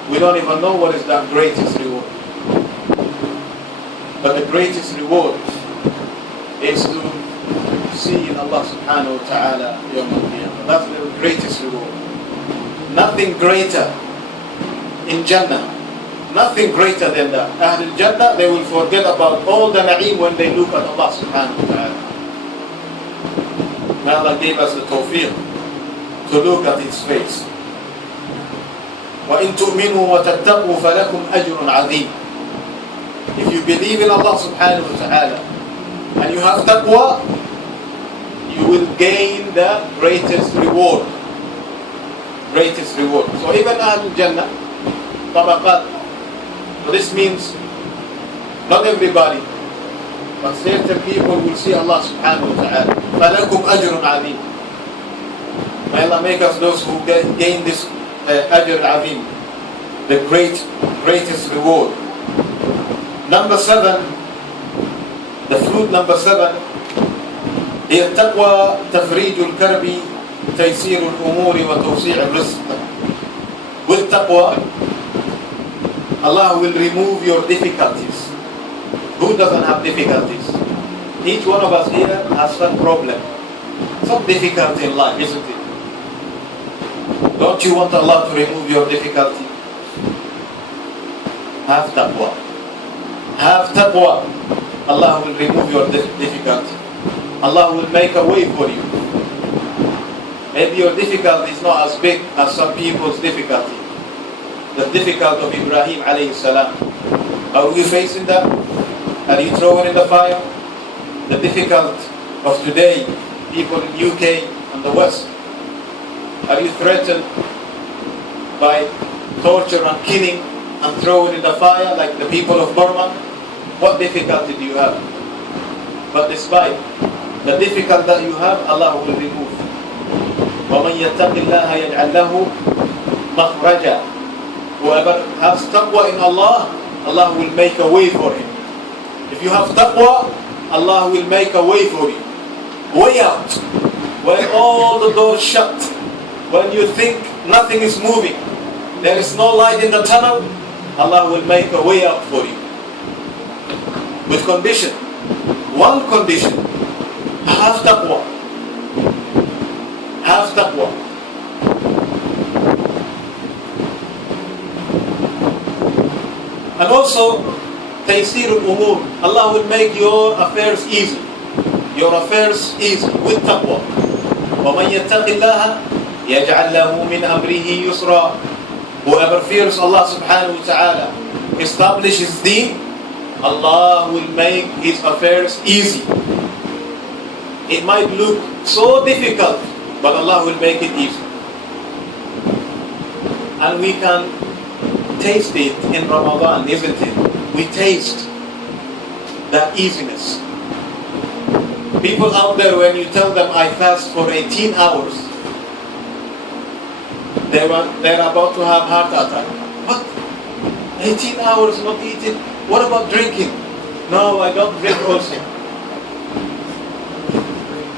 We don't even know what is that greatest reward. But the greatest reward is to see in Allah subhanahu wa ta'ala Yawm al-Qiyamah. That's the greatest reward. Nothing greater in Jannah. Nothing greater than that. Ahlul Jannah, they will forget about all the na'im when they look at Allah subhanahu wa ta'ala. May Allah give us the tawfiq to look at His face. وَإِن تُؤْمِنُوا وَتَتَّقُوا فَلَكُمْ أَجْرٌ عَظِيمٌ. If you believe in Allah subhanahu wa ta'ala and you have taqwa, you will gain the greatest reward. Greatest reward. So even Ahlul Jannah, tabaqat. So this means not everybody, but certain people will see Allah subhanahu wa ta'ala. فَلَكُمْ أَجْرٌ عَظِيمٌ. May Allah make us those who gain this أجر عظيم, the greatest reward. Number 7, the fruit number 7, هي التقوى تفريج الكرب تيسير الأمور وتوسيع الرزق. With taqwa, Allah will remove your difficulties. Who doesn't have difficulties? Each one of us here has some problem, some difficulty in life, isn't it? Don't you want Allah to remove your difficulty? Have taqwa. Have taqwa. Allah will remove your difficulty. Allah will make a way for you. Maybe your difficulty is not as big as some people's difficulty. The difficulty of Ibrahim alayhi salam. Are you facing that? Are you thrown in the fire? The difficulty of today, people in UK and the West. Are you threatened by torture and killing and thrown in the fire like the people of Burma? What difficulty do you have? But despite the difficulty that you have, Allah will remove. وَمَنْ يَتَّقِ اللَّهَ يَجْعَلْ لَهُ مَخْرَجًا. Whoever has taqwa in Allah, Allah will make a way for him. If you have taqwa, Allah will make a way for you. Way out. When all the doors shut, when you think nothing is moving, there is no light in the tunnel, Allah will make a way out for you. With condition. One condition. Have taqwa. Have taqwa. And also, taysir al-umur. Allah will make your affairs easy. Your affairs easy with taqwa. وَمَنْ يَتَّقِ اللَّهَ يَجْعَلْ لَهُ مِنْ أَمْرِهِ يُسْرًا. Whoever fears Allah subhanahu wa ta'ala, establishes deen, Allah will make his affairs easy. It might look so difficult, but Allah will make it easy. And we can taste it in Ramadan, isn't it? We taste that easiness. People out there, when you tell them I fast for 18 hours, they're about to have heart attack. What? 18 hours not eating? What about drinking? No, I don't drink also.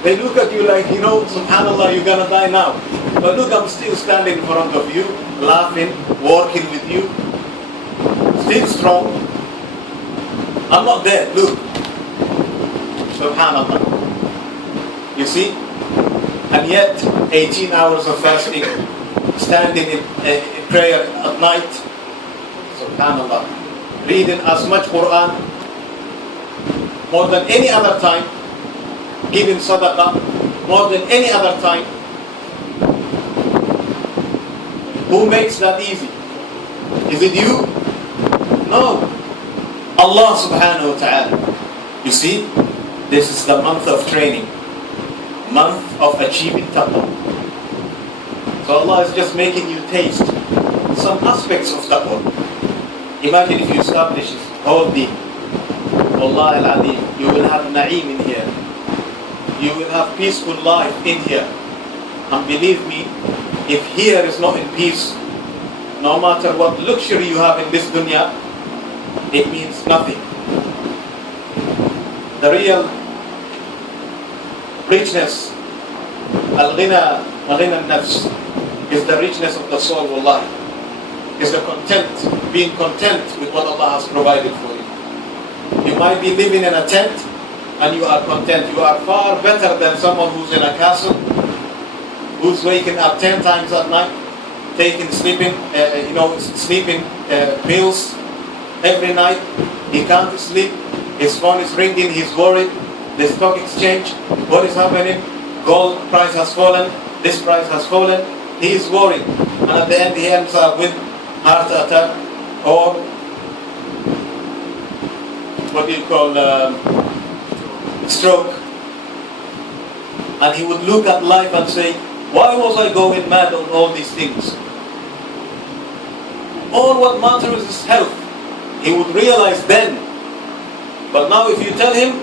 They look at you like, subhanallah, you're gonna die now. But look, I'm still standing in front of you, laughing, working with you, still strong. I'm not dead, look. Subhanallah. You see? And yet, 18 hours of fasting, standing in prayer at night, subhanallah, reading as much Quran, more than any other time, giving sadaqah, more than any other time. Who makes that easy? Is it you? No. Allah subhanahu wa ta'ala. You see, this is the month of training, month of achieving taqwa. So Allah is just making you taste some aspects of taqwa. Imagine if you establish this whole deen. Wallah al-Adim, you will have na'im in here. You will have peaceful life in here. And believe me, if here is not in peace, no matter what luxury you have in this dunya, it means nothing. The real richness, al-ghina wa ghina al-nafs, is the richness of the soul, wallahi. Is the content, being content with what Allah has provided for you. You might be living in a tent and you are content. You are far better than someone who's in a castle, who's waking up 10 times at night, taking sleeping pills every night. He can't sleep. His phone is ringing. He's worried. The stock exchange, what is happening? Gold price has fallen. This price has fallen. He is worried, and at the end he ends up with heart attack or what do you call stroke. And he would look at life and say, why was I going mad on all these things? All what matters is health. He would realize then. But now if you tell him,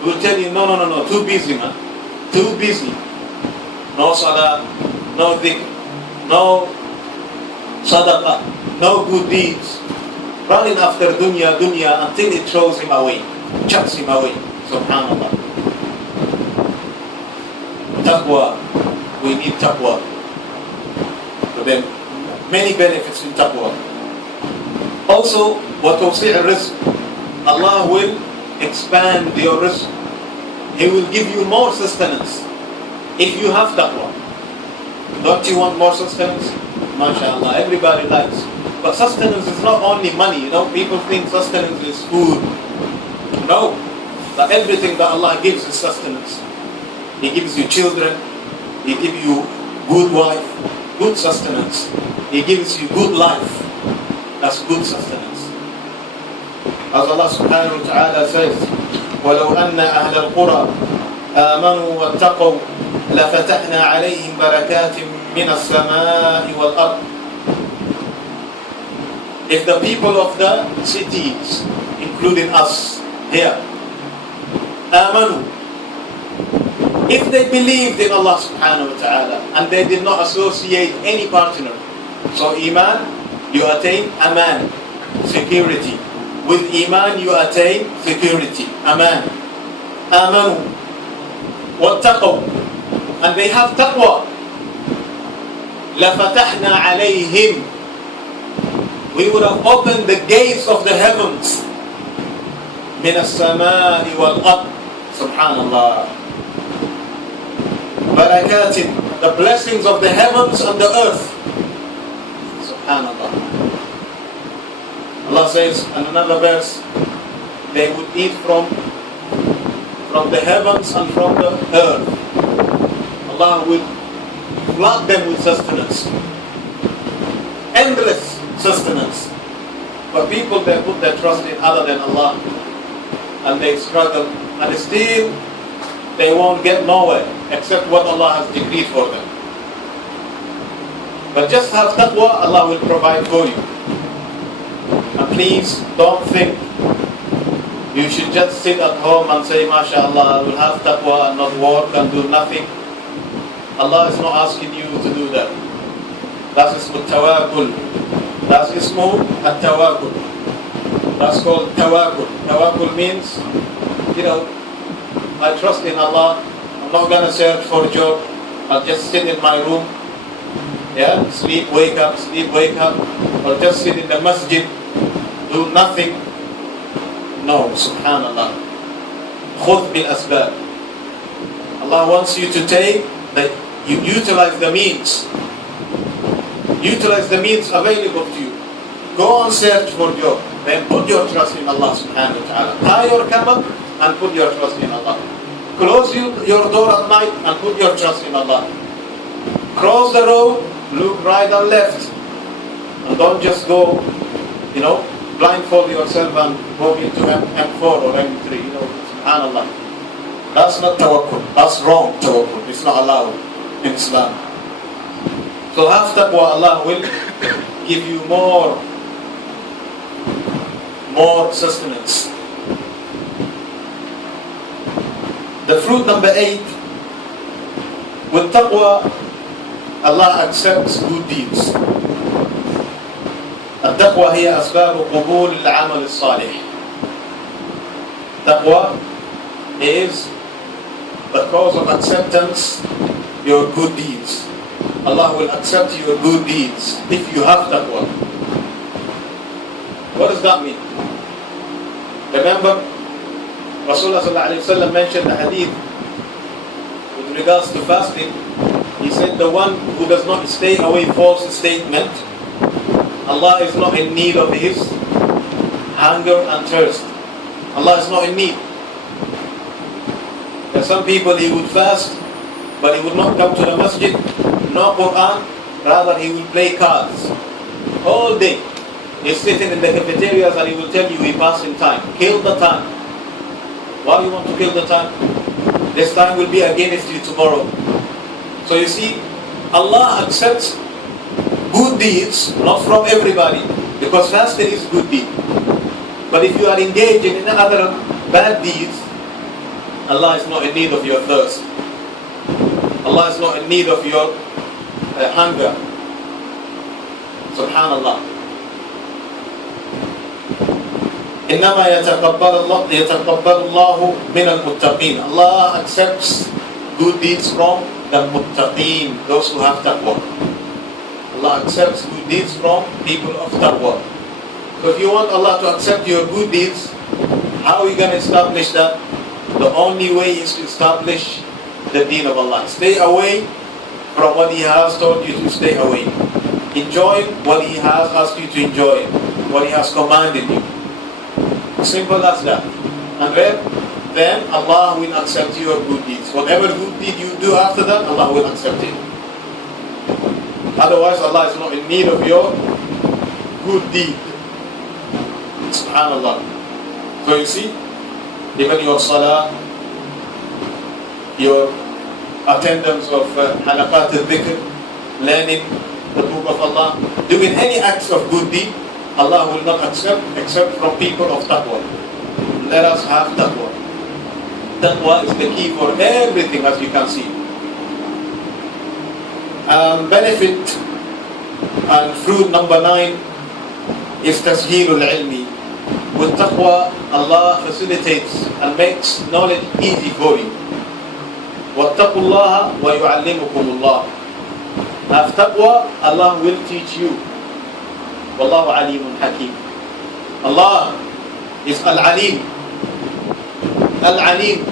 he will tell you, no, too busy, man. Too busy. No salah, no dhikr, no sadaqah, no good deeds. Running after dunya until it throws him away, chucks him away. Subhanallah. Taqwa. We need taqwa. So then, many benefits in taqwa. Also, وَتَوْسِعِ الرِّزْقِ. Allah will expand your rizq. He will give you more sustenance if you have taqwa. Don't you want more sustenance? MashaAllah, everybody likes. But sustenance is not only money. People think sustenance is food. No. But everything that Allah gives is sustenance. He gives you children. He gives you good wife, good sustenance. He gives you good life. That's good sustenance. As Allah subhanahu wa ta'ala says, وَلَوْ أَنَّ أَهْلَ الْقُرَى آمَنُوا وَاتَّقَوْا لَفَتَحْنَا عَلَيْهِمْ بَرَكَاتٍ مِنَ السَّمَاءِ وَالْأَرْضِ. If the people of the cities, in including us here. Amanu. If they believed in Allah subhanahu wa ta'ala and they did not associate any partner. So Iman, you attain Aman, security. With Iman you attain security, Aman. Amanu. واتقوا, and they have taqwa. لفتحنا عليهم, we would have opened the gates of the heavens. من السماء والأرض, subhanallah. بركات, the blessings of the heavens and the earth. Subhanallah. Allah says in another verse, they would eat from the heavens and from the earth. Allah will flood them with sustenance. Endless sustenance. But people, they put their trust in other than Allah. And they struggle. And still, they won't get nowhere except what Allah has decreed for them. But just have taqwa, Allah will provide for you. And please don't think you should just sit at home and say, MashaAllah, I will have taqwa and not work and do nothing. Allah is not asking you to do that. That's ismu tawakkul. That's ismu at-tawakkul. That's called tawakkul. Tawakkul means, I trust in Allah. I'm not going to search for a job. I'll just sit in my room. Yeah, sleep, wake up, or just sit in the masjid, do nothing. No, subhanallah. Khudh bil asbab. Allah wants you to take that you utilize the means. Utilize the means available to you. Go and search for job. Then put your trust in Allah subhanahu wa ta'ala. Tie your camel and put your trust in Allah. Close your door at night and put your trust in Allah. Cross the road, look right and left. And don't just go, blindfold yourself and go into M4 or M3, subhanallah. That's not tawakkul. That's wrong tawakkul. It's not allowed in Islam. So have taqwa, Allah will give you more sustenance. The fruit number 8, with taqwa, Allah accepts good deeds. التقوى هي أسباب قبول العمل الصالح. Taqwa is the cause of acceptance your good deeds. Allah will accept your good deeds if you have taqwa. What does that mean? Remember, Rasulullah ﷺ mentioned the hadith with regards to fasting. He said the one who does not stay away false statement, Allah is not in need of his hunger and thirst. Allah is not in need. There are some people, he would fast, but he would not come to the masjid, no Quran, rather he will play cards all day. He's sitting in the cafeterias and he will tell you he passed in time. Kill the time. Why do you want to kill the time? This time will be against you tomorrow. So you see, Allah accepts good deeds, not from everybody, because fasting is good deed. But if you are engaged in other bad deeds, Allah is not in need of your thirst. Allah is not in need of your hunger. Subhanallah. إنما يتقبل الله من المتقين. Allah accepts good deeds from the muttaqeen, those who have taqwa. Allah accepts good deeds from people of taqwa. So if you want Allah to accept your good deeds, how are you going to establish that? The only way is to establish the deen of Allah. Stay away from what He has told you to stay away. Enjoy what He has asked you to enjoy, what He has commanded you. Simple as that. And then Allah will accept your good deeds. Whatever good deed you do after that, Allah will accept it. Otherwise, Allah is not in need of your good deed. Subhanallah. So you see, even your salah, your attendance of halaqat al-dhikr, learning the book of Allah, doing any acts of good deed, Allah will not accept except from people of taqwa. let us have taqwa. Taqwa is the key for everything, as you can see. Benefit and fruit number 9 is tasheelul ilmi. With taqwa, Allah facilitates and makes knowledge easy for you. وَاتَّقُوا اللَّهَ وَيُعَلِّمُكُمُ اللَّهُ. Have taqwa, Allah will teach you. Wallahu alimun hakim. Allah is Al-Alim. Al-Alim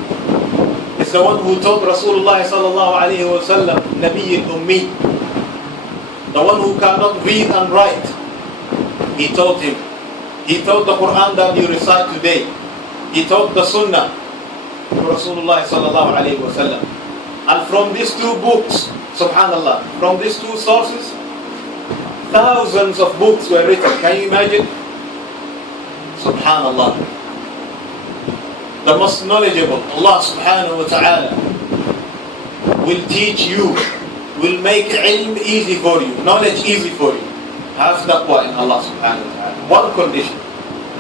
is the one who taught Rasulullah sallallahu alayhi wa sallam, Nabi al-Ummi, the one who cannot read and write. He taught him. He taught the Quran that you recite today. He taught the Sunnah to Rasulullah sallallahu alayhi wa sallam. And from these two books, subhanallah, from these two sources, thousands of books were written. Can you imagine? Subhanallah. The most knowledgeable, Allah subhanahu wa ta'ala, will teach you, will make ilm easy for you, knowledge easy for you. Have taqwa in Allah subhanahu wa ta'ala. One condition,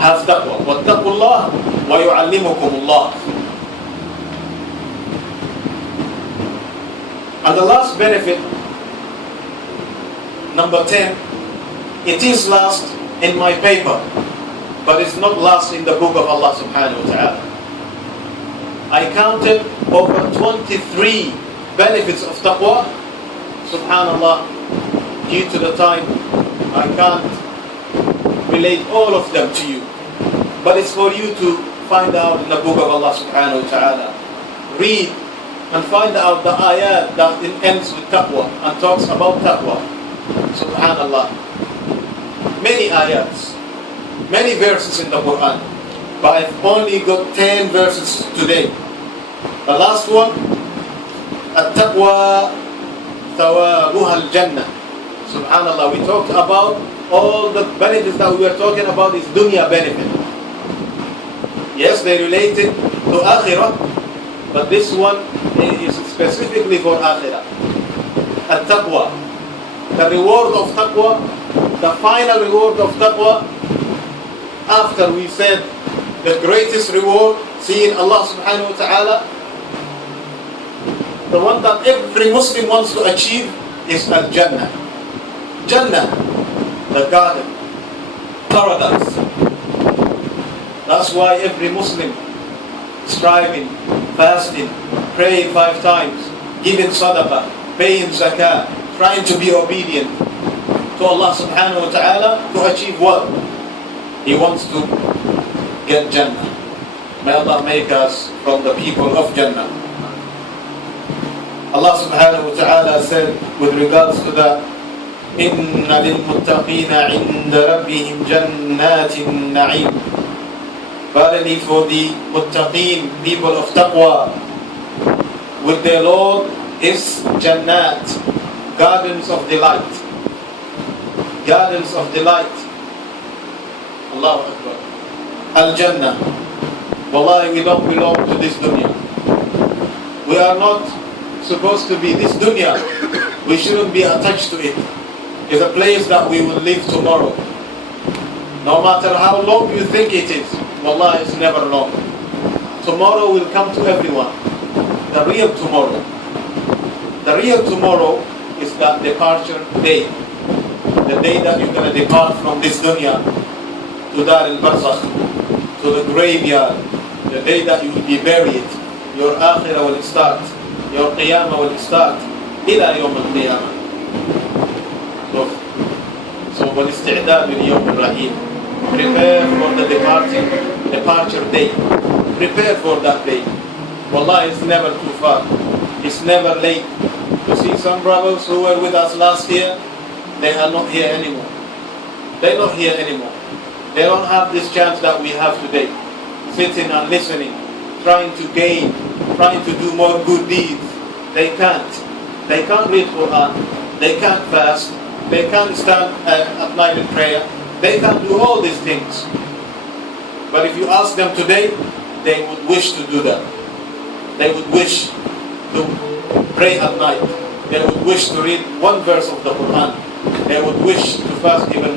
have taqwa. وَاتَّقُوا اللَّهَ وَيُعَلِّمُكُمُ اللَّهُ. And the last benefit, number 10, it is last in my paper, but it's not last in the book of Allah subhanahu wa ta'ala. I counted over 23 benefits of taqwa. Subhanallah, due to the time, I can't relate all of them to you. But it's for you to find out in the book of Allah subhanahu wa ta'ala. Read and find out the ayat that ends with taqwa and talks about taqwa. Subhanallah. Many ayats, many verses in the Quran, but I've only got 10 verses today. The last one, At-Taqwa Thawabuha al-Jannah. Subhanallah, we talked about all the benefits that we were talking about is dunya benefit. Yes, they related to akhirah, but this one is specifically for akhirah. At-Taqwa, the reward of taqwa, the final reward of taqwa, after we said the greatest reward, seeing Allah subhanahu wa ta'ala, the one that every Muslim wants to achieve is Al-Jannah. Jannah, the garden, paradise. That's why every Muslim striving, fasting, praying 5 times, giving sadaqah, paying zakah, trying to be obedient to Allah subhanahu wa ta'ala to achieve what? He wants to get Jannah. May Allah make us from the people of Jannah. Allah subhanahu wa ta'ala said with regards to that, إِنَّ لِلْمُتَّقِينَ عِنْدَ رَبِّهِمْ جَنَّاتِ النَّعِيمِ. Verily for the muttaqeen, people of taqwa, with their Lord is Jannat, gardens of delight. Gardens of delight. Allahu Akbar. Al-Jannah. Wallahi, we don't belong to this dunya. We are not supposed to be this dunya. We shouldn't be attached to it. It's a place that we will live tomorrow. No matter how long you think it is, wallahi, it's never long. Tomorrow will come to everyone. The real tomorrow. The real tomorrow is that departure day. The day that you're going to depart from this dunya to Dar al-Barzakh, to the graveyard. The day that you will be buried. Your akhirah will start. Your qiyamah will start. إلى يوم القيامة. So والاستعداد لليوم الرحيم. Prepare for the departure day. Prepare for that day. Wallah, it's never too far. It's never late. You see some brothers who were with us last year, they are not here anymore. They're not here anymore. They don't have this chance that we have today. Sitting and listening, trying to gain, trying to do more good deeds. They can't. They can't read Quran. They can't fast. They can't stand at night in prayer. They can't do all these things. But if you ask them today, they would wish to do that. They would wish to pray at night. They would wish to read one verse of the Quran. They would wish to fast even